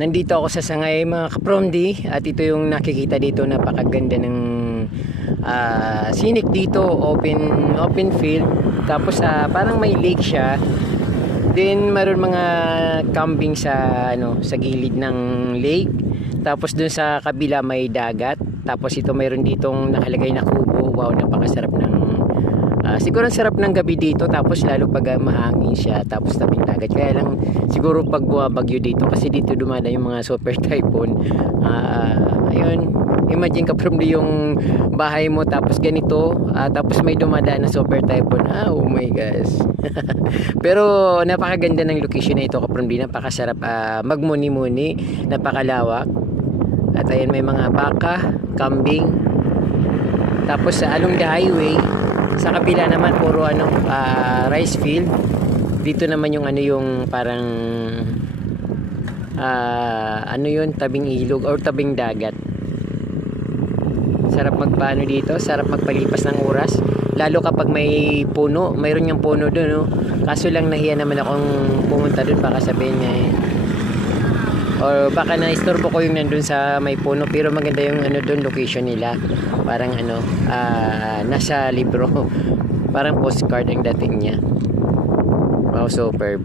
Nandito ako sa Sangay mga kapromdi at ito yung nakikita dito, napakaganda ng scenic dito, open field, tapos parang may lake siya. Then mayroon mga camping sa gilid ng lake. Tapos dun sa kabila may dagat. Tapos ito mayroon ditong nakalagay na kubo. Wow, napakasarap ng siguro ang sarap ng gabi dito, tapos lalo pag mahangin siya, tapos tabing dagat. Kaya lang siguro pag bumabagyo dito, kasi dito dumadaan yung mga super typhoon. Ayun, imagine ka from yung bahay mo, tapos ganito, tapos may dumadaan na super typhoon. Oh my gosh. Pero napakaganda ng location na ito, kaprom, napakasarap magmuni-muni, napakalawak. At ayan, may mga baka, kambing. Tapos along the highway, sa kabila naman puro rice field. Dito naman yung parang tabing ilog or tabing dagat. Sarap magpaano dito, sarap magpalipas ng oras, lalo kapag may puno. Mayroon yung puno doon, no? Kaso lang nahiya naman akong pumunta doon, baka sabihin niya or baka naistorbo ko yung nandun sa may puno. Pero maganda yung doon, location nila. Parang nasa libro. Parang postcard ang dating niya. Wow, superb.